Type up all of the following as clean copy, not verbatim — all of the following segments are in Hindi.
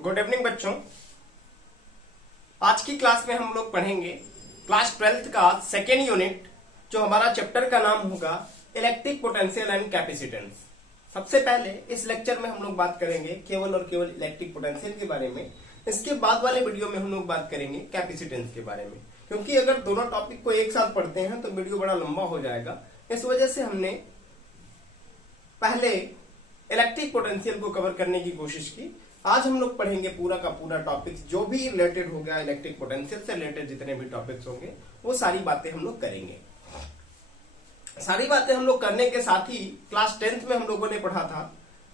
गुड इवनिंग बच्चों। आज की क्लास में हम लोग पढ़ेंगे क्लास 12th का सेकेंड यूनिट, जो हमारा चैप्टर का नाम होगा इलेक्ट्रिक पोटेंशियल एंड कैपेसिटेंस। सबसे पहले इस लेक्चर में हम लोग बात करेंगे केवल और केवल इलेक्ट्रिक पोटेंशियल के बारे में। इसके बाद वाले वीडियो में हम लोग बात करेंगे कैपेसिटेंस के बारे में, क्योंकि अगर दोनों टॉपिक को एक साथ पढ़ते हैं तो वीडियो बड़ा लंबा हो जाएगा। इस वजह से हमने पहले इलेक्ट्रिक पोटेंशियल को कवर करने की कोशिश की। आज हम लोग पढ़ेंगे पूरा का पूरा टॉपिक, जो भी रिलेटेड हो गया इलेक्ट्रिक पोटेंशियल से रिलेटेड जितने भी टॉपिक्स होंगे वो सारी बातें हम लोग करेंगे। सारी बातें हम लोग करने के साथ ही क्लास 10th में हम लोगों ने पढ़ा था।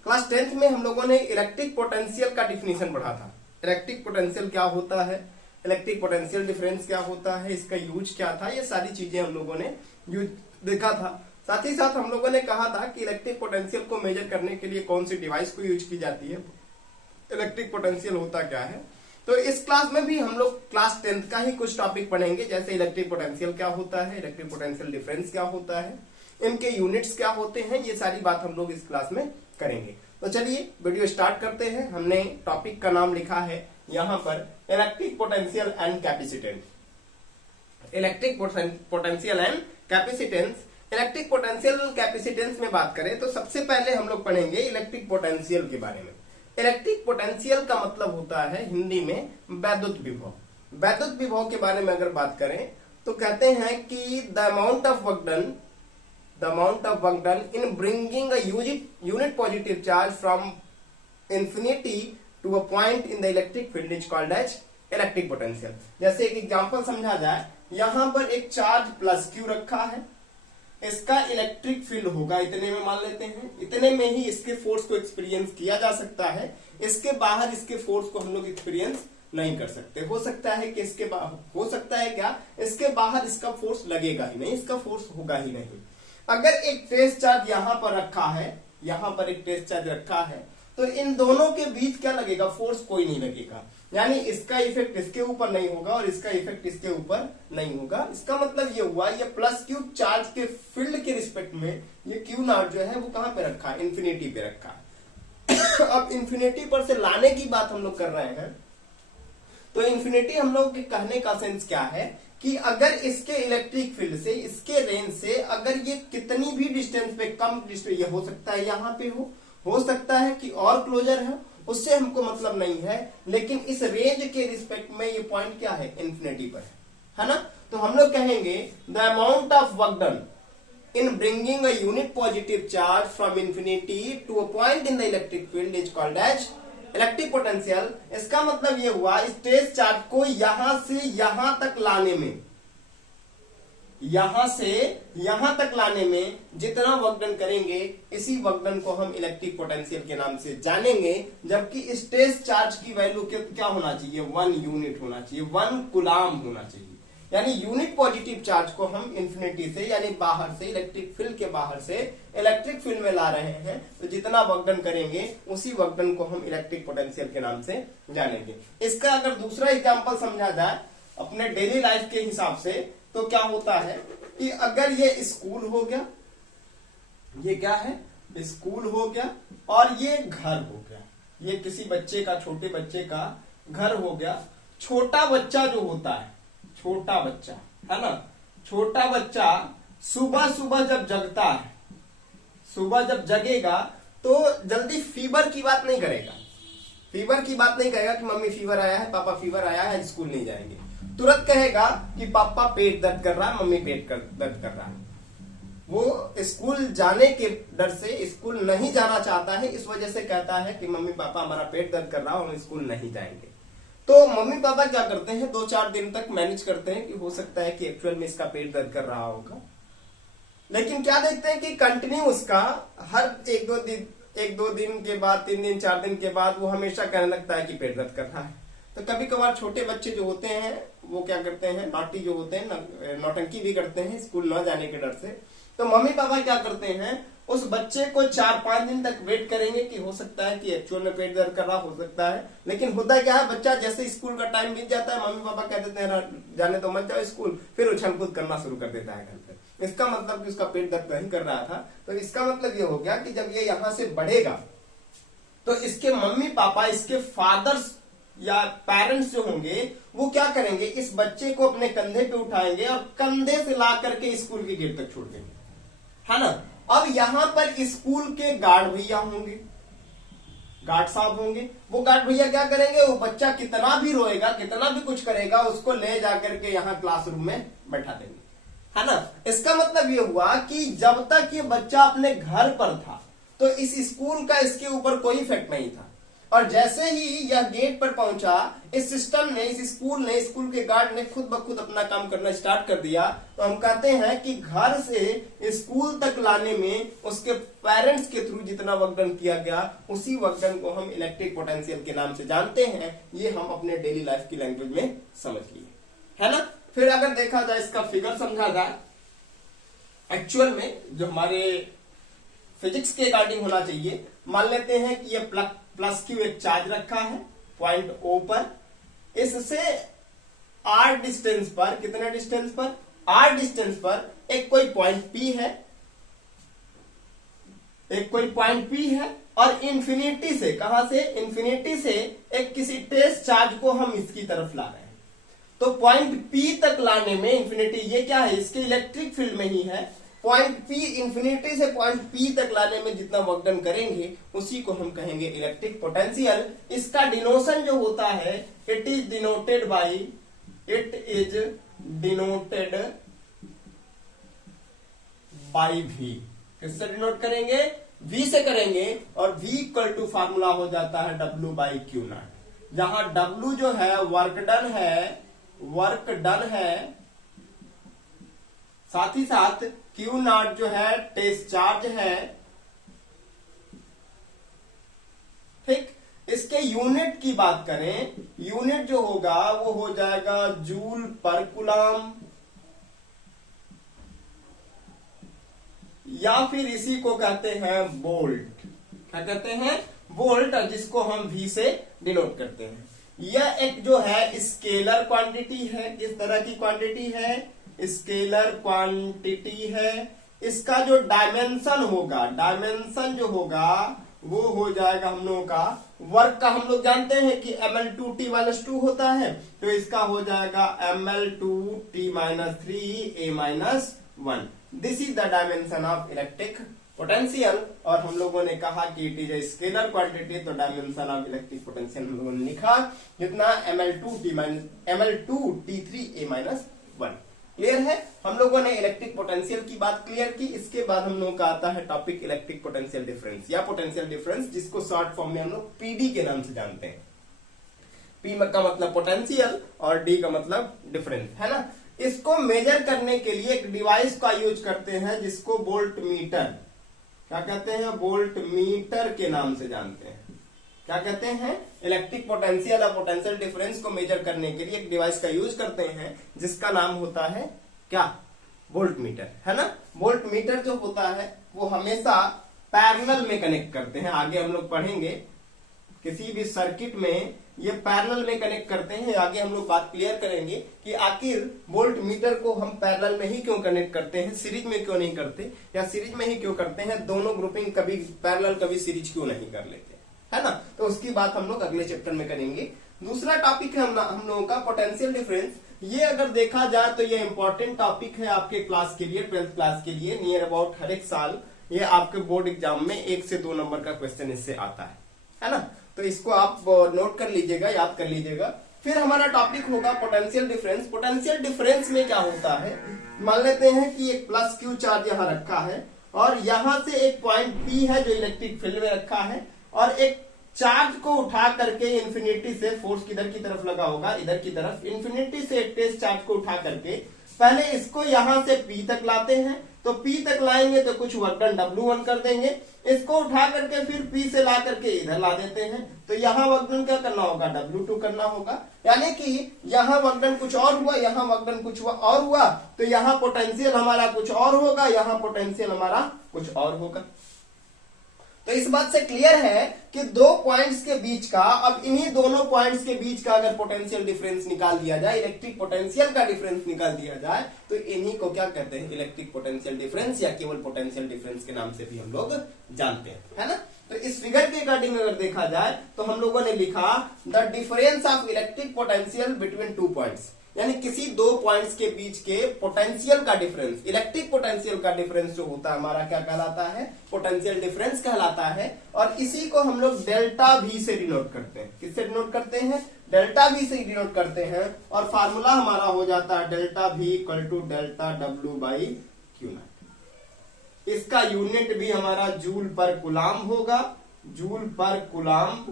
क्लास 10th में हम लोगों ने इलेक्ट्रिक पोटेंशियल का डिफिनीशन पढ़ा था। इलेक्ट्रिक पोटेंशियल क्या होता है, इलेक्ट्रिक पोटेंशियल डिफरेंस क्या होता है, इसका यूज क्या था, ये सारी चीजें हम लोगों ने यूज देखा था। साथ ही साथ हम लोगों ने कहा था कि इलेक्ट्रिक पोटेंशियल को मेजर करने के लिए कौन सी डिवाइस को यूज की जाती है, इलेक्ट्रिक पोटेंशियल होता क्या है। तो इस क्लास में भी हम लोग क्लास 10th का ही कुछ टॉपिक पढ़ेंगे, जैसे इलेक्ट्रिक पोटेंशियल क्या होता है, इलेक्ट्रिक पोटेंशियल डिफरेंस क्या होता है, इनके यूनिट्स क्या होते हैं, ये सारी बात हम लोग इस क्लास में करेंगे। तो चलिए वीडियो स्टार्ट करते हैं। हमने टॉपिक का नाम लिखा है यहाँ पर electric potential and capacitance. Electric potential and capacitance. Electric potential और कैपेसिटेंस में बात करें तो सबसे पहले हम लोग पढ़ेंगे इलेक्ट्रिक पोटेंशियल के बारे में। इलेक्ट्रिक पोटेंशियल का मतलब होता है हिंदी में वैद्युत विभव। वैद्युत विभव के बारे में अगर बात करें तो कहते हैं कि the amount of work done in bringing a unit positive charge from infinity to a point in the electric field is called as electric potential. जैसे एक एग्जांपल समझा जाए, यहां पर एक चार्ज प्लस क्यू रखा है, इसका इलेक्ट्रिक फील्ड होगा इतने में, मान लेते हैं इतने में ही इसके फोर्स को एक्सपीरियंस किया जा सकता है। इसके बाहर इसके फोर्स को हम लोग एक्सपीरियंस नहीं कर सकते। हो सकता है कि इसके बाहर, हो सकता है क्या, इसके बाहर इसका फोर्स लगेगा ही नहीं, इसका फोर्स होगा ही नहीं। अगर एक टेस्ट चार्ज यहां पर रखा है, यहां पर एक टेस्ट चार्ज रखा है, तो इन दोनों के बीच क्या लगेगा, फोर्स कोई नहीं लगेगा। यानी इसका इफेक्ट इसके ऊपर नहीं होगा और इसका इफेक्ट इसके ऊपर नहीं होगा। इसका मतलब ये हुआ, ये प्लस क्यू चार्ज के फील्ड के रिस्पेक्ट में ये क्यू नॉट जो है वो कहां पे रखा है, इन्फिनिटी पे रखा है। अब इन्फिनिटी पर से लाने की बात हम लोग कर रहे हैं, तो इन्फिनिटी हम लोग के कहने का सेंस क्या है कि अगर इसके इलेक्ट्रिक फील्ड से, इसके रेंज से अगर ये कितनी भी डिस्टेंस पे, कम डिस्टेंस, ये हो सकता है यहाँ पे हो सकता है कि और क्लोजर है, उससे हमको मतलब नहीं है, लेकिन इस रेंज के रिस्पेक्ट में ये पॉइंट क्या है, इन्फिनिटी पर है ना। तो हम लोग कहेंगे the amount of work done in bringing a unit positive charge from infinity to a point in the electric field is called as electric potential. इसका मतलब ये हुआ, इस टेस्ट चार्ज को यहां से यहां तक लाने में, यहां से यहां तक लाने में जितना वर्क डन करेंगे, इसी वर्क डन को हम इलेक्ट्रिक पोटेंशियल के नाम से जानेंगे। जबकि इस टेस्ट चार्ज की वैल्यू क्या होना चाहिए, 1 यूनिट होना चाहिए, 1 कूलाम होना चाहिए। यानी यूनिट पॉजिटिव चार्ज को हम इन्फिनिटी से, यानी बाहर से, इलेक्ट्रिक फील्ड के बाहर से इलेक्ट्रिक फील्ड में ला रहे हैं, तो जितना वर्क डन करेंगे उसी वर्क डन को हम इलेक्ट्रिक पोटेंशियल के नाम से जानेंगे। इसका अगर दूसरा एग्जाम्पल समझा जाए अपने डेली लाइफ के हिसाब से, तो क्या होता है कि अगर ये स्कूल हो गया, ये क्या है, स्कूल हो गया, और ये घर हो गया, ये किसी बच्चे का, छोटे बच्चे का घर हो गया। छोटा बच्चा जो होता है, छोटा बच्चा है ना, छोटा बच्चा सुबह सुबह जब जगता है, सुबह जब जगेगा तो जल्दी फीवर की बात नहीं करेगा, फीवर की बात नहीं करेगा कि मम्मी फीवर आया है, पापा फीवर आया है, स्कूल नहीं जाएंगे। तुरंत कहेगा कि पापा पेट दर्द कर रहा है, मम्मी पेट दर्द कर रहा है। वो स्कूल जाने के डर से स्कूल नहीं जाना चाहता है, इस वजह से कहता है कि मम्मी पापा हमारा पेट दर्द कर रहा है, हम स्कूल नहीं जाएंगे। तो मम्मी पापा क्या करते हैं, 2-4 दिन तक मैनेज करते हैं कि हो सकता है कि एक्चुअल में इसका पेट दर्द कर रहा होगा। लेकिन क्या देखते हैं कि कंटिन्यू उसका हर 1-2 दिन के बाद, 3 दिन 4 दिन के बाद वो हमेशा कहने लगता है कि पेट दर्द कर रहा है। तो कभी कभार छोटे बच्चे जो होते हैं वो क्या करते हैं, नॉटी जो होते हैं, नौटंकी भी करते हैं स्कूल न जाने के डर से। तो मम्मी पापा क्या करते हैं, उस बच्चे को 4-5 दिन तक वेट करेंगे कि हो सकता है कि एक्चुअल में पेट दर्द कर रहा हो सकता है। लेकिन होता क्या है, बच्चा जैसे स्कूल का टाइम बीत जाता है, मम्मी पापा कह देते हैं जाने तो मत जाओ स्कूल, फिर उछल कूद करना शुरू कर देता है घर पे। इसका मतलब कि उसका पेट दर्द नहीं कर रहा था। तो इसका मतलब ये हो गया कि जब ये यहां से बढ़ेगा तो इसके मम्मी पापा, इसके फादर्स या पेरेंट्स जो होंगे वो क्या करेंगे, इस बच्चे को अपने कंधे पे उठाएंगे और कंधे से ला करके स्कूल के गेट तक छोड़ देंगे, है ना। अब यहां पर स्कूल के गार्ड भैया होंगे, गार्ड साहब होंगे। वो गार्ड भैया क्या करेंगे, वो बच्चा कितना भी रोएगा, कितना भी कुछ करेगा, उसको ले जाकर के यहाँ क्लासरूम में बैठा देंगे, है ना। इसका मतलब ये हुआ कि जब तक ये बच्चा अपने घर पर था तो इस स्कूल का इसके ऊपर कोई इफेक्ट नहीं था, और जैसे ही यह गेट पर पहुंचा, इस सिस्टम ने, इस स्कूल ने, स्कूल के गार्ड ने खुद ब खुद अपना काम करना स्टार्ट कर दिया। तो हम कहते हैं कि घर से स्कूल तक लाने में उसके पेरेंट्स के थ्रू जितना वर्कडन किया गया, उसी वर्कडन को हम इलेक्ट्रिक पोटेंशियल के नाम से जानते हैं। ये हम अपने डेली लाइफ की लैंग्वेज में समझ लिए, है ना। फिर अगर देखा जाए, इसका फिगर समझा जाए, एक्चुअल में जो हमारे फिजिक्स के अकॉर्डिंग होना चाहिए, मान लेते हैं कि ये प्लस क्यू एक चार्ज रखा है पॉइंट O पर, इससे r डिस्टेंस पर, कितने डिस्टेंस पर, r डिस्टेंस पर एक कोई पॉइंट P है, एक कोई पॉइंट P है, और इंफिनिटी से, कहां से, इंफिनिटी से एक किसी टेस्ट चार्ज को हम इसकी तरफ ला रहे हैं। तो पॉइंट P तक लाने में इंफिनिटी, ये क्या है, इसके इलेक्ट्रिक फील्ड में ही है। पॉइंट P, इंफिनिटी से पॉइंट P तक लाने में जितना वर्क डन करेंगे उसी को हम कहेंगे इलेक्ट्रिक पोटेंशियल। इसका डिनोशन जो होता है, it is denoted by V। किससे डिनोट करेंगे, V से करेंगे, और V इक्वल टू फार्मूला हो जाता है W बाई क्यू नॉट, जहां W जो है वर्क डन है, साथ ही साथ क्यू नॉट जो है टेस्ट चार्ज है, ठीक। इसके यूनिट की बात करें, यूनिट जो होगा वो हो जाएगा जूल पर कूलम, या फिर इसी को कहते हैं वोल्ट। क्या कहते हैं, वोल्ट, जिसको हम V से डिनोट करते हैं। यह एक जो है स्केलर क्वांटिटी है। किस तरह की क्वांटिटी है, स्केलर क्वांटिटी है। इसका जो डायमेंशन होगा, डायमेंशन जो होगा वो हो जाएगा हम लोगों का वर्क का, हम लोग जानते हैं कि ml2t-2 होता है, तो इसका हो जाएगा ml2t-3a-1। This is the dimension of electric potential. और हम लोगों ने कहा कि it is a scalar quantity, तो डायमेंशन ऑफ इलेक्ट्रिक पोटेंशियल हम लोगों ने लिखा जितना ml2t3a-1। क्लियर है, हम लोगों ने इलेक्ट्रिक पोटेंशियल की बात क्लियर की। इसके बाद हम लोगों का आता है टॉपिक इलेक्ट्रिक पोटेंशियल डिफरेंस या पोटेंशियल डिफरेंस, जिसको शॉर्ट फॉर्म में हम लोग पीडी के नाम से जानते हैं। पी का मतलब पोटेंशियल और डी का मतलब डिफरेंस, है ना। इसको मेजर करने के लिए एक डिवाइस का यूज करते हैं जिसको वोल्ट मीटर, क्या कहते हैं, वोल्ट मीटर के नाम से जानते हैं। क्या कहते हैं, इलेक्ट्रिक पोटेंशियल और पोटेंशियल डिफरेंस को मेजर करने के लिए एक डिवाइस का यूज करते हैं जिसका नाम होता है क्या, वोल्ट मीटर, है ना। वोल्ट मीटर जो होता है वो हमेशा पैरेलल में कनेक्ट करते हैं। आगे हम लोग पढ़ेंगे किसी भी सर्किट में ये पैरेलल में कनेक्ट करते हैं। आगे हम लोग बात क्लियर करेंगे कि आखिर वोल्ट मीटर को हम पैरेलल में ही क्यों कनेक्ट करते हैं, सीरीज में क्यों नहीं करते, या सीरीज में ही क्यों करते हैं, दोनों ग्रुपिंग कभी पैरेलल कभी सीरीज क्यों नहीं कर लेते, है ना। तो उसकी बात हम लोग अगले चैप्टर में करेंगे। दूसरा टॉपिक है हम लोगों का पोटेंशियल डिफरेंस। ये अगर देखा जाए तो ये इंपॉर्टेंट टॉपिक है आपके क्लास के लिए, 12th क्लास के लिए। नियर अबाउट हर एक साल ये आपके बोर्ड एग्जाम में 1 से 2 नंबर का क्वेश्चन इससे आता है ना। तो इसको आप नोट कर लीजिएगा, याद कर लीजिएगा। फिर हमारा टॉपिक होगा पोटेंशियल डिफरेंस। पोटेंशियल डिफरेंस में क्या होता है, मान लेते हैं कि एक प्लस क्यू चार्ज यहाँ रखा है और यहां से एक पॉइंट पी है जो इलेक्ट्रिक फील्ड में रखा है, और एक चार्ज को उठा करके इंफिनिटी से, फोर्स किधर की तरफ लगा होगा, इधर की तरफ, इंफिनिटी से एक टेस्ट चार्ज को उठा करके पहले इसको यहां से P तक लाते हैं। तो P तक लाएंगे तो कुछ वर्क डन W1 कर देंगे, इसको उठा करके फिर P से ला करके इधर ला देते हैं, तो यहाँ वर्क डन क्या करना होगा, W2 करना होगा। यानी कि यहाँ वर्क डन कुछ और हुआ, यहाँ वर्क डन कुछ और हुआ, तो यहाँ पोटेंशियल हमारा कुछ और होगा, यहाँ पोटेंशियल हमारा कुछ और होगा। तो इस बात से क्लियर है कि दो पॉइंट्स के बीच का, अब इन्हीं दोनों पॉइंट्स के बीच का अगर पोटेंशियल डिफरेंस निकाल दिया जाए, इलेक्ट्रिक पोटेंशियल का डिफरेंस निकाल दिया जाए, तो इन्हीं को क्या कहते हैं, इलेक्ट्रिक पोटेंशियल डिफरेंस, या केवल पोटेंशियल डिफरेंस के नाम से भी हम लोग जानते हैं, है ना। तो इस फिगर के अकॉर्डिंग अगर देखा जाए तो हम लोगों ने लिखा the difference of electric potential between two points, यानी किसी दो पॉइंट्स के बीच के पोटेंशियल का डिफरेंस, इलेक्ट्रिक पोटेंशियल का डिफरेंस जो होता है हमारा क्या कहलाता है, पोटेंशियल डिफरेंस कहलाता है। और इसी को हम लोग डेल्टा V से डिनोट करते हैं। किससे डिनोट करते हैं, डेल्टा V से डिनोट करते हैं। और फार्मूला हमारा हो जाता है delta V equal to delta W by Q naught. इसका यूनिट भी हमारा जूल पर कूलाम होगा, जूल पर कूलाम,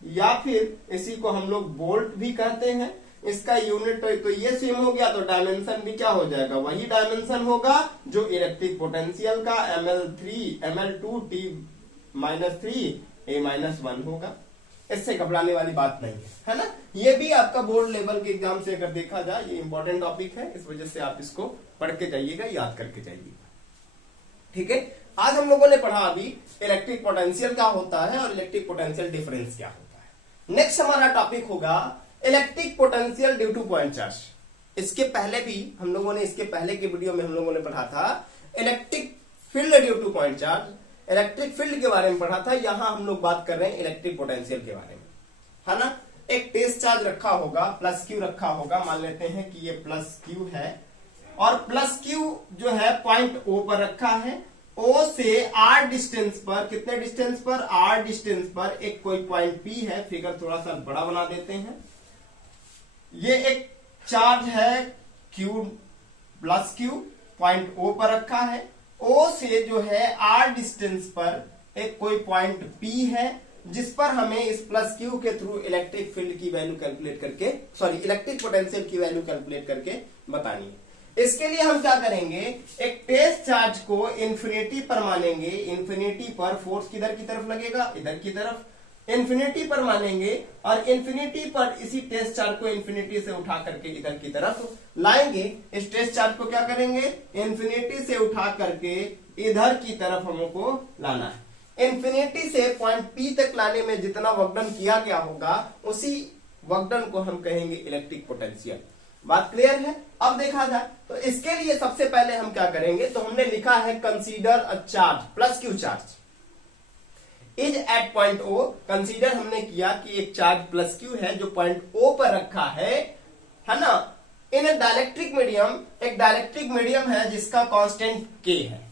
या फिर इसी को हम लोग वोल्ट भी कहते हैं। इसका यूनिट तो ये सेम हो गया, तो डायमेंशन भी क्या हो जाएगा, वही डायमेंशन होगा जो इलेक्ट्रिक पोटेंशियल का ml2T - 3 A-1 होगा। इससे घबराने वाली बात नहीं है ना। ये भी आपका बोर्ड लेवल के एग्जाम से अगर देखा जाए ये इंपॉर्टेंट टॉपिक है, इस वजह से आप इसको पढ़ के जाइएगा, याद करके जाइएगा। ठीक है, आज हम लोगों ने पढ़ा अभी इलेक्ट्रिक पोटेंशियल क्या होता है और इलेक्ट्रिक पोटेंशियल डिफरेंस क्या होता है। नेक्स्ट हमारा टॉपिक होगा electric potential due to point charge. इसके पहले भी हम लोगों ने, इसके पहले के वीडियो में हम लोगों ने पढ़ा था electric field due to point charge, electric field के बारे में पढ़ा था। यहां हम लोग बात कर रहे हैं इलेक्ट्रिक पोटेंशियल के बारे में, है ना। एक टेस्ट चार्ज रखा होगा, प्लस क्यू रखा होगा, मान लेते हैं कि ये प्लस क्यू है और प्लस क्यू जो है पॉइंट O पर रखा है। O से R डिस्टेंस पर, कितने डिस्टेंस पर, R डिस्टेंस पर एक कोई पॉइंट P है। फिगर थोड़ा सा बड़ा बना देते हैं। ये एक चार्ज है Q plus Q, point O पर रखा है। O से जो है R डिस्टेंस पर एक कोई पॉइंट P है, जिस पर हमें इस प्लस Q के थ्रू इलेक्ट्रिक फील्ड की वैल्यू कैलकुलेट करके, सॉरी इलेक्ट्रिक पोटेंशियल की वैल्यू कैलकुलेट करके बतानी है। इसके लिए हम क्या करेंगे, एक टेस्ट चार्ज को इन्फिनिटी पर मानेंगे। इन्फिनिटी पर फोर्स किधर की तरफ लगेगा, इधर की तरफ। इन्फिनिटी पर मानेंगे और इन्फिनिटी पर इसी टेस्ट चार्ज को इन्फिनिटी से उठा करके इधर की तरफ लाएंगे। इस टेस्ट चार्ज को क्या करेंगे, इन्फिनिटी से उठा करके इधर की तरफ हमको लाना है। इन्फिनिटी से पॉइंट P तक लाने में जितना वर्कडन किया गया होगा उसी वर्कडन को हम कहेंगे इलेक्ट्रिक पोटेंशियल। बात क्लियर है। अब देखा जाए तो इसके लिए सबसे पहले हम क्या करेंगे, तो हमने लिखा है consider a charge plus Q charge is at point O। Consider हमने किया कि एक चार्ज प्लस क्यू है जो पॉइंट O पर रखा है ना। इन ए डाइलेक्ट्रिक मीडियम, एक डाइलेक्ट्रिक मीडियम है जिसका कांस्टेंट K है।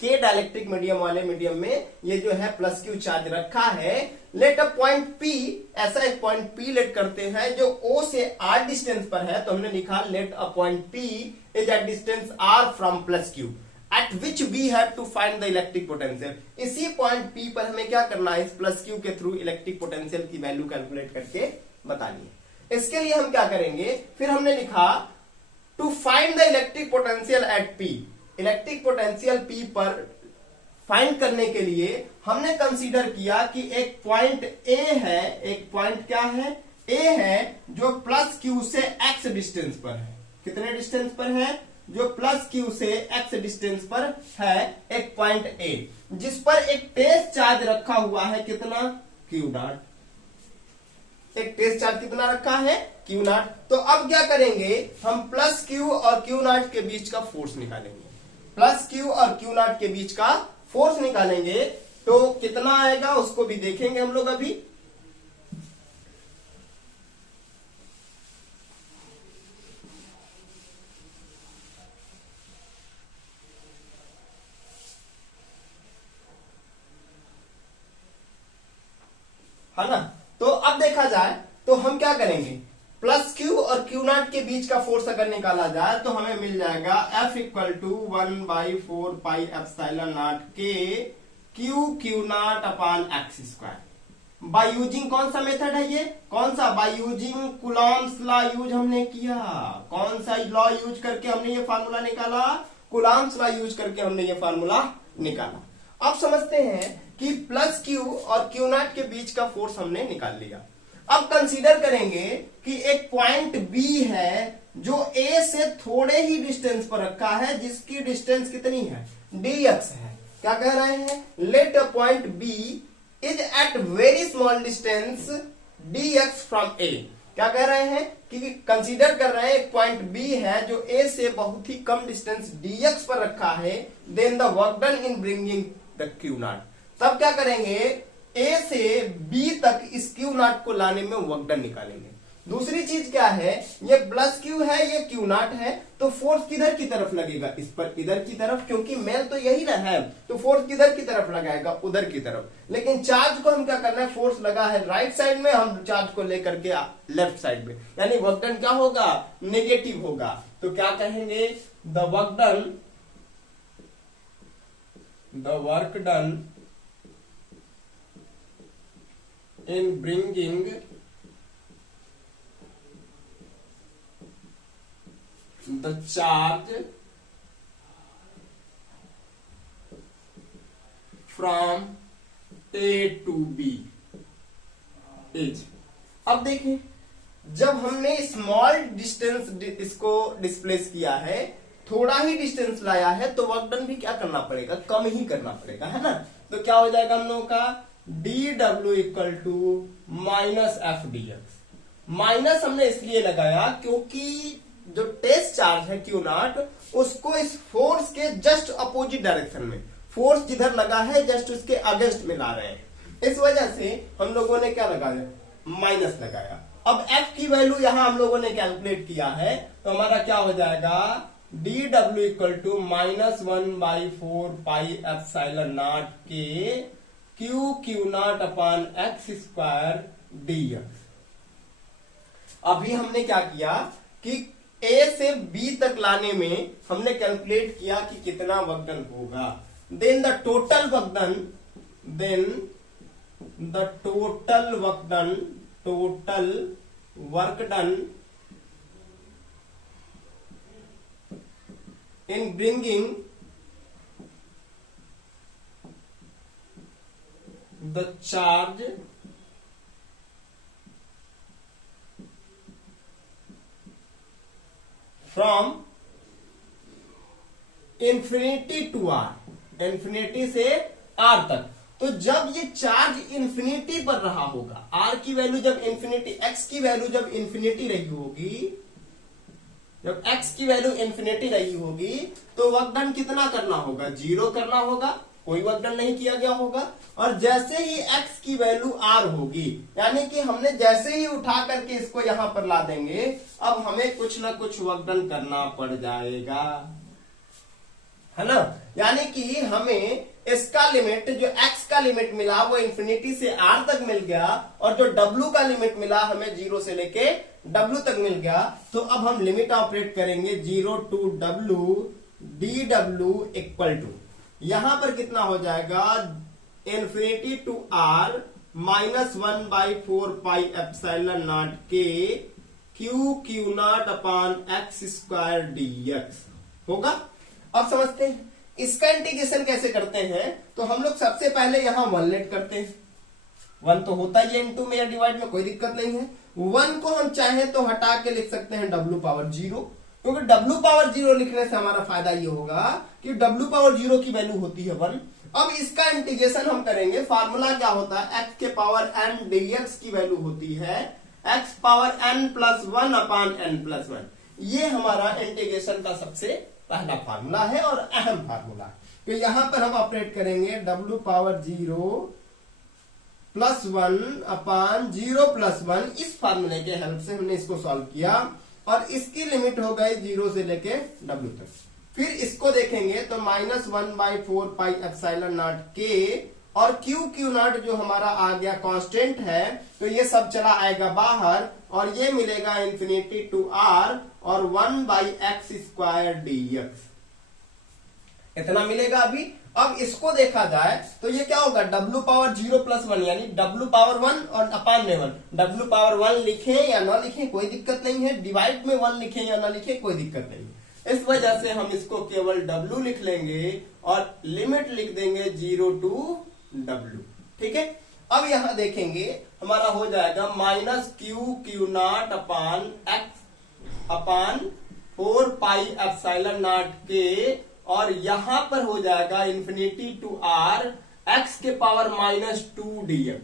K डाइलेक्ट्रिक मीडियम वाले मीडियम में ये जो है प्लस क्यू चार्ज रखा है। लेट अ पॉइंट P, ऐसा एक पॉइंट P लेट करते हैं जो O से R डिस्टेंस पर है। तो हमने लिखा let a point P is at distance R from plus Q at which we have to find the electric potential. इसी पॉइंट P पर हमें क्या करना है, इस प्लस क्यू के थ्रू इलेक्ट्रिक पोटेंशियल की वैल्यू कैलकुलेट करके बतानी है। इसके लिए हम क्या करेंगे, फिर हमने लिखा to find the electric potential at P। Electric potential P पर फाइंड करने के लिए हमने कंसीडर किया कि एक पॉइंट A है, एक पॉइंट क्या है, A है जो प्लस Q से x डिस्टेंस पर है। कितने डिस्टेंस पर है, जो प्लस Q से x डिस्टेंस पर है एक पॉइंट A, जिस पर एक टेस्ट चार्ज रखा हुआ है, कितना, Q नॉट। एक टेस्ट चार्ज कितना रखा है, Q नॉट। तो अब क्या करेंगे, हम प्लस Q और Q नॉट के बीच का फोर्स निकालेंगे। प्लस Q और Q नॉट के बीच का फोर्स निकालेंगे तो कितना आएगा उसको भी देखेंगे हम लोग अभी। है ना। तो अब देखा जाए तो हम क्या करेंगे, प्लस Q और Q नॉट के बीच का फोर्स अगर निकाला जाए तो हमें मिल जाएगा F equal to 1/4 pi epsilon naught K Q naught upon x square. By using कौन सा मेथड है ये, कौन सा, by using Coulomb's law use हमने किया। कौन सा लॉ यूज करके हमने ये फार्मूला निकाला, कूलॉम्स लॉ यूज करके हमने ये फार्मूला निकाला। अब समझते हैं कि प्लस Q और Q नॉट के बीच का फोर्स हमने निकाल लिया। अब कंसीडर करेंगे कि एक पॉइंट B है जो A से थोड़े ही डिस्टेंस पर रखा है, जिसकी डिस्टेंस कितनी है, dx है। क्या कह रहे हैं, let a point B is at very small distance dx from A। क्या कह रहे हैं कि कंसीडर कर रहे हैं एक पॉइंट B है जो A से बहुत ही कम डिस्टेंस dx पर रखा है। Then the work done in bringing the Q naught. तब क्या करेंगे, ए से बी तक इस क्यू नॉट को लाने में वर्क डन निकालेंगे। दूसरी चीज क्या है, ये प्लस क्यू है, ये क्यू नॉट है, तो फोर्स किधर की तरफ लगेगा, इस पर इधर की तरफ, क्योंकि मेल तो यही ना है, तो फोर्स किधर की तरफ लगाएगा, उधर की तरफ। लेकिन चार्ज को हम क्या करना है, फोर्स लगा है राइट साइड में, हम चार्ज को लेकर के लेफ्ट साइड में, यानी वर्क डन क्या होगा, नेगेटिव होगा। तो क्या कहेंगे, the work done in bringing the charge from A to B is। अब देखिए, जब हमने स्मॉल डिस्टेंस इसको डिस्प्लेस किया है, थोड़ा ही डिस्टेंस लाया है, तो वर्क डन भी क्या करना पड़ेगा, कम ही करना पड़ेगा, है ना। तो क्या हो जाएगा हम लोगों का, dw equal to minus F D X. Minus हमने इसलिए लगाया क्योंकि जो टेस्ट चार्ज है क्यू नॉट, उसको इस फोर्स के जस्ट अपोजिट डायरेक्शन में, फोर्स जिधर लगा है जस्ट उसके अगेंस्ट में ला रहे हैं। इस वजह से हम लोगों ने क्या लगाया, माइनस लगाया। अब एफ की वैल्यू यहां हम लोगों ने कैलकुलेट किया है, तो हमारा क्या हो जाएगा, dw इक्वल टू -1/4πε0 के Q not upon x square dx। अभी हमने क्या किया कि ए से बी तक लाने में हमने कैलकुलेट किया कि कितना वर्क डन होगा। Then the total work done in bringing the charge from infinity to R, infinity से आर तक। तो जब ये चार्ज इंफिनिटी पर रहा होगा, आर की वैल्यू जब इंफिनिटी, एक्स की वैल्यू जब इंफिनिटी रही होगी, जब एक्स की वैल्यू इंफिनिटी रही होगी, तो वर्क डन कितना करना होगा, 0 करना होगा, कोई वर्क डन नहीं किया गया होगा। और जैसे ही x की वैल्यू r होगी, यानी कि हमने जैसे ही उठा करके इसको यहां पर ला देंगे, अब हमें कुछ ना कुछ वर्क डन करना पड़ जाएगा, है ना। यानी कि हमें इसका लिमिट, जो x का लिमिट मिला वो इंफिनिटी से r तक मिल गया, और जो w का लिमिट मिला हमें 0 से लेके w तक मिल गया। तो अब हम लिमिट ऑपरेट करेंगे 0 to w, dw equal to, यहां पर कितना हो जाएगा, इंफिनिटी टू आर -1/4πε0 के Q not upon x square dx होगा। अब समझते हैं इसका इंटीग्रेशन कैसे करते हैं। तो हम लोग सबसे पहले यहां 1 लेट करते हैं, 1 तो होता ही है इंटू में या डिवाइड में, कोई दिक्कत नहीं है। 1 को हम चाहे तो हटा के लिख सकते हैं w पावर 0, क्योंकि w पावर 0 लिखने से हमारा फायदा ये होगा कि w पावर 0 की वैल्यू होती है 1। अब इसका इंटीग्रेशन हम करेंगे, फार्मूला क्या होता है, x के पावर n dx की वैल्यू होती है x power n+1 upon n+1। ये हमारा इंटीग्रेशन का सबसे पहला फार्मूला है और अहम फार्मूला। तो यहां पर हम ऑपरेट करेंगे w पावर 0 +1 अपॉन 0+1। इस फार्मूले के हेल्प से हमने इसको सॉल्व किया, और इसकी लिमिट हो गई 0 से लेके w तक। फिर इसको देखेंगे तो -1/4πε0 के, और क्यू नॉट जो हमारा आ गया कांस्टेंट है, तो ये सब चला आएगा बाहर, और ये मिलेगा इंफिनिटी टू आर और 1/x² dx, इतना मिलेगा अभी। अब इसको देखा जाए तो ये क्या होगा, w पावर 0+1, यानी w पावर 1 और अपान में 1। w पावर 1 लिखें या ना लिखें कोई दिक्कत नहीं है, डिवाइड में 1 लिखें या ना लिखें कोई दिक्कत नहीं है। इस वजह से हम इसको केवल w लिख लेंगे और लिमिट लिख देंगे 0 टू w, ठीक है। अब यहां देखेंगे हमारा हो जाएगा -q0 अपान x अपान 4πε0 के, और यहां पर हो जाएगा इंफिनिटी टू आर x के पावर -2 dx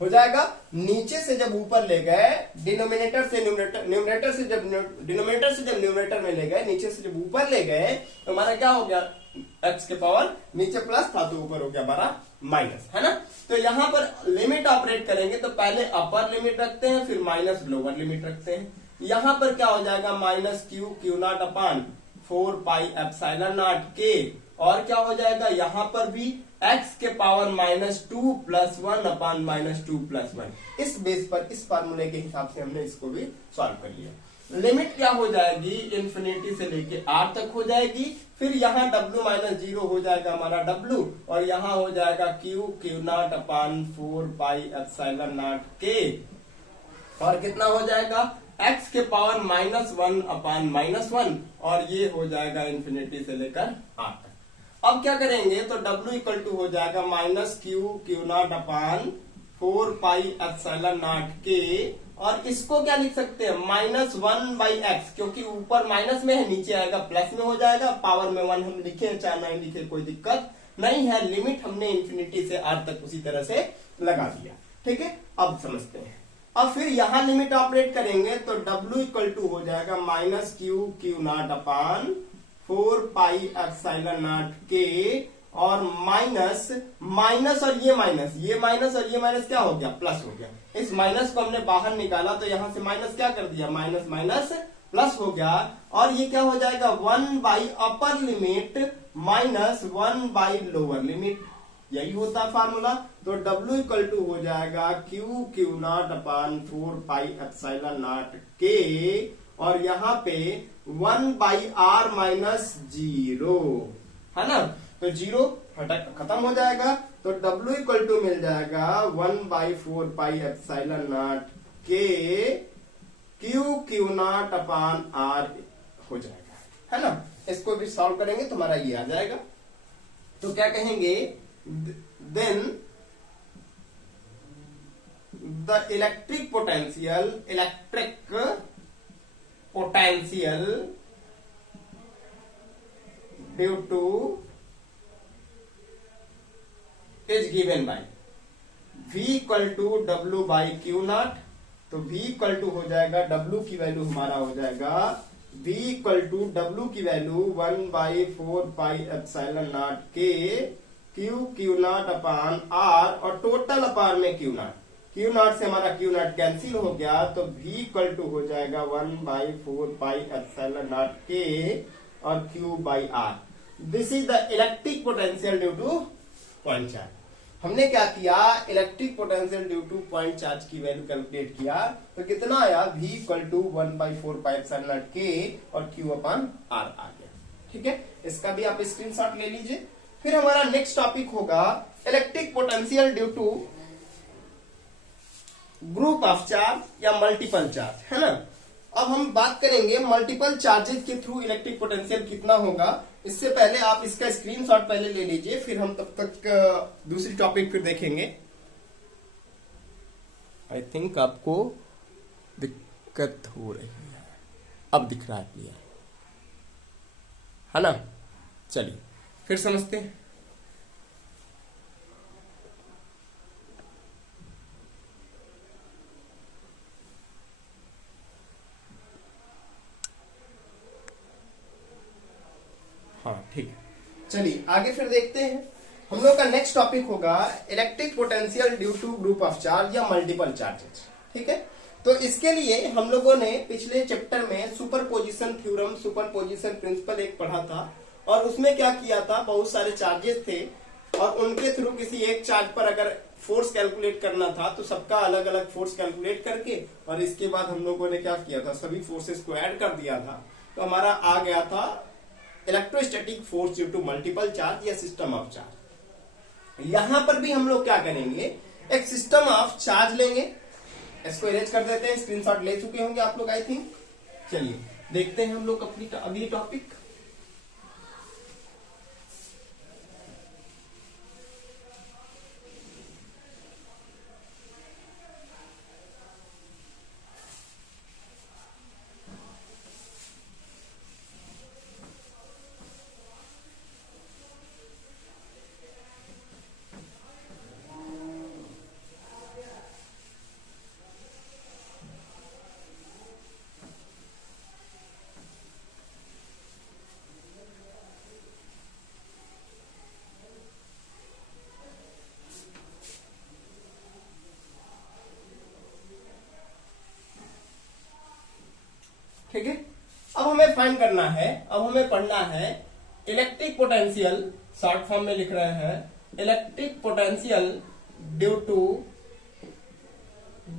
हो जाएगा। नीचे से जब ऊपर ले गए, डिनोमिनेटर से न्यूमरेटर से जब डिनोमिनेटर से जब न्यूमरेटर में ले गए, नीचे से जब ऊपर ले गए, तो हमारा क्या हो गया, x के पावर नीचे प्लस था तो ऊपर हो गया हमारा माइनस, है ना। तो यहाँ पर लिमिट ऑपरेट करेंगे तो पहले अपर लिमिट रखते हैं, फिर माइनस लोअर लिमिट रखते हैं। यहाँ पर क्या हो जाएगा, माइनस क्यू नॉट अपान 4 पाई एप्सिलॉन नॉट के, और क्या हो जाएगा यहाँ पर भी x के पावर -2 + 1 अपान -2 + 1। इस बेस पर, इस फार्मूले के हिसाब से हमने इसको भी सॉल्व कर लिया। लिमिट क्या हो जाएगी, इन्फिनिटी से लेके r तक हो जाएगी। फिर यहाँ w - 0 हो जाएगा हमारा w, और यहाँ हो जाएगा क्यू नॉट अपान 4 पाई एप्सिलॉन नॉट के, और कितना हो जाएगा x के पावर -1 अपान -1, और ये हो जाएगा इन्फिनिटी से लेकर r तक। अब क्या करेंगे, तो w इक्वल टू हो जाएगा -क्यू नॉट अपान 4 पाई एप्सिलॉन नॉट के, और इसको क्या लिख सकते हैं, -1/x, क्योंकि ऊपर माइनस में है, नीचे आएगा प्लस में हो जाएगा। पावर में 1 हम लिखे चाहे नहीं लिखे कोई दिक्कत नहीं है, लिमिट हमने इन्फिनिटी से r तक उसी तरह से लगा दिया। ठीक है, अब समझते हैं। अब फिर यहां लिमिट ऑपरेट करेंगे तो w इक्वल टू हो जाएगा -क्यू नॉट अपान 4 पाई एप्सिलॉन नॉट के, और माइनस और ये माइनस और ये माइनस क्या हो गया, प्लस हो गया। इस माइनस को हमने बाहर निकाला तो यहां से माइनस क्या कर दिया, माइनस प्लस हो गया, और ये क्या हो जाएगा 1 अपर लिमिट -1 लोअर लिमिट, यही होता है फार्मूला। तो w इक्वल टू हो जाएगा क्यू नॉट अपान 4 पाई एप्सिलॉन नॉट के, और यहाँ पे 1/r - 0, है ना। तो 0 खत्म हो जाएगा, तो w इक्वल टू मिल जाएगा 1/4 पाई एप्सिलॉन नॉट के क्यू नॉट अपान r हो जाएगा, है ना। इसको भी सॉल्व करेंगे तो हमारा ये आ जाएगा। तो क्या कहेंगे, then the electric potential due to is given by v equal to w by Q naught. तो v इक्वल टू हो जाएगा, w की वैल्यू हमारा हो जाएगा v इक्वल टू w की वैल्यू 1/4 पाई एप्सिलॉन नॉट के क्यू नॉट अपान r, और टोटल अपान में क्यू नॉट से हमारा क्यू नॉट कैंसिल हो गया, तो v इक्वल टू हो जाएगा 1/4 पाई एप्सिलॉन नॉट के और q by r। This is the electric potential due to point charge. हमने क्या किया, electric potential due to point charge की वैल्यू कैलकुलेट किया, तो कितना आया, v equal to 1/4 pi epsilon naught के और q अपान r आ गया। ठीक है, इसका भी आप स्क्रीनशॉट ले लीजिए। फिर हमारा नेक्स्ट टॉपिक होगा electric potential due to group of charge या मल्टीपल चार्ज, है ना। अब हम बात करेंगे मल्टीपल चार्जेस के थ्रू इलेक्ट्रिक पोटेंशियल कितना होगा। इससे पहले आप इसका स्क्रीनशॉट पहले ले लीजिए, फिर हम तब तक दूसरी टॉपिक फिर देखेंगे। आई थिंक आपको दिक्कत हो रही है, अब दिख रहा है क्लियर, है ना। चलिए फिर समझते हैं। हाँ ठीक है, चलिए आगे फिर देखते हैं। हम लोग का नेक्स्ट टॉपिक होगा electric potential due to group of charge या मल्टीपल चार्जेस। ठीक है, तो इसके लिए हम लोगों ने पिछले चैप्टर में सुपरपोजिशन थ्योरम, सुपरपोजिशन प्रिंसिपल एक पढ़ा था, और उसमें क्या किया था, बहुत सारे चार्जेस थे और उनके थ्रू किसी एक चार्ज पर अगर फोर्स कैलकुलेट करना था तो सबका अलग अलग फोर्स कैलकुलेट करके, और इसके बाद हम लोगों ने क्या किया था, सभी फोर्सेस को ऐड कर दिया था, तो हमारा आ गया था electrostatic force due to multiple charge या सिस्टम ऑफ चार्ज। यहां पर भी हम लोग क्या करेंगे, एक सिस्टम ऑफ चार्ज लेंगे, इसको इरेज कर देते हैं, स्क्रीनशॉट ले चुके होंगे आप लोग आई थिंक। चलिए देखते हैं हम लोग अपनी अगली टॉपिक। ठीक है। अब हमें फाइंड करना है, अब हमें पढ़ना है इलेक्ट्रिक पोटेंशियल, शॉर्ट फॉर्म में लिख रहे हैं electric potential due to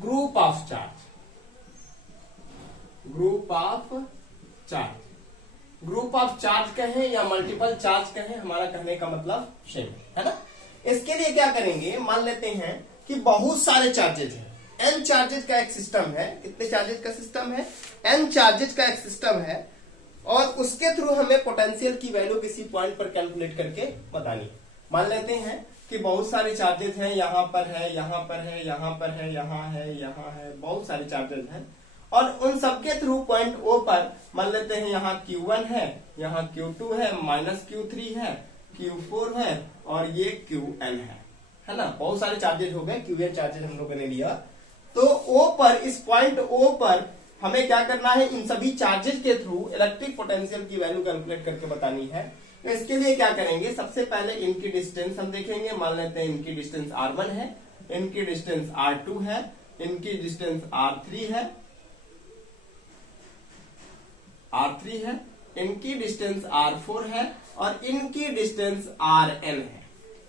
group of charge. Group of charge, group of charge कहें या मल्टीपल चार्ज कहें, हमारा कहने का मतलब सेम है ना। इसके लिए क्या करेंगे, मान लेते हैं कि बहुत सारे चार्जेज हैं, n चार्जेज का एक सिस्टम है। कितने चार्जेज का सिस्टम है, n चार्जेज का एक सिस्टम है, और उसके थ्रू हमें पोटेंशियल की वैल्यू किसी पॉइंट पर कैलकुलेट करके बतानी है। मान लेते हैं कि बहुत सारे चार्जेज हैं, यहां पर है, यहां पर है, यहां पर है, यहां है, यहां है, बहुत सारे चार्जेज हैं, और उन सबके थ्रू पॉइंट O पर मान लेते हैं यहाँ Q1 है, यहाँ Q2 है, -Q3 है, Q4 है, और ये Qn है ना। बहुत सारे चार्जेज हो गए, Qn चार्जेज हम लोगों ने लिया। तो O पर, इस पॉइंट O पर हमें क्या करना है, इन सभी चार्जेज के थ्रू इलेक्ट्रिक पोटेंशियल की वैल्यू कैलकुलेट करके बतानी है। तो इसके लिए क्या करेंगे, सबसे पहले इनकी डिस्टेंस हम देखेंगे। मान लेते हैं इनकी डिस्टेंस R1 है, इनकी डिस्टेंस R2 है, इनकी डिस्टेंस R3 है, इनकी डिस्टेंस R4 है, और इनकी डिस्टेंस Rn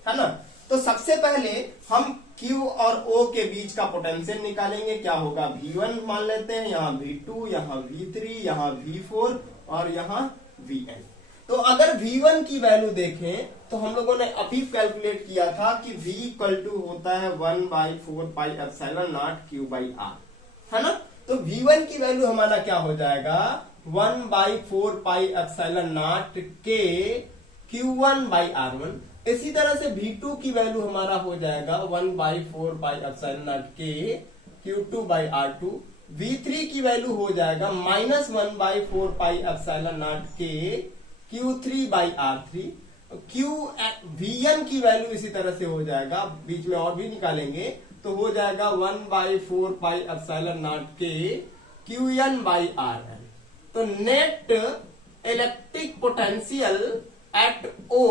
है ना। तो सबसे पहले हम Q और O के बीच का पोटेंशियल निकालेंगे। क्या होगा, V1 मान लेते हैं, यहाँ V2, यहाँ V3, यहाँ V4 और यहाँ Vn। तो अगर V1 की वैल्यू देखें तो हम लोगों ने अभी कैलकुलेट किया था कि V इक्वल टू होता है 1/4πε0 Q/R, है ना। तो V1 की वैल्यू हमारा क्या हो जाएगा, 1/4πε0 के Q1/R1। इसी तरह से V2 की वैल्यू हमारा हो जाएगा 1/4πε0 के Q2/R2। V3 की वैल्यू हो जाएगा -1/4πε0 के Q3/R3। Vn की वैल्यू इसी तरह से हो जाएगा, बीच में और भी निकालेंगे तो हो जाएगा 1/4πε0 के Qn/Rn। तो net electric potential at O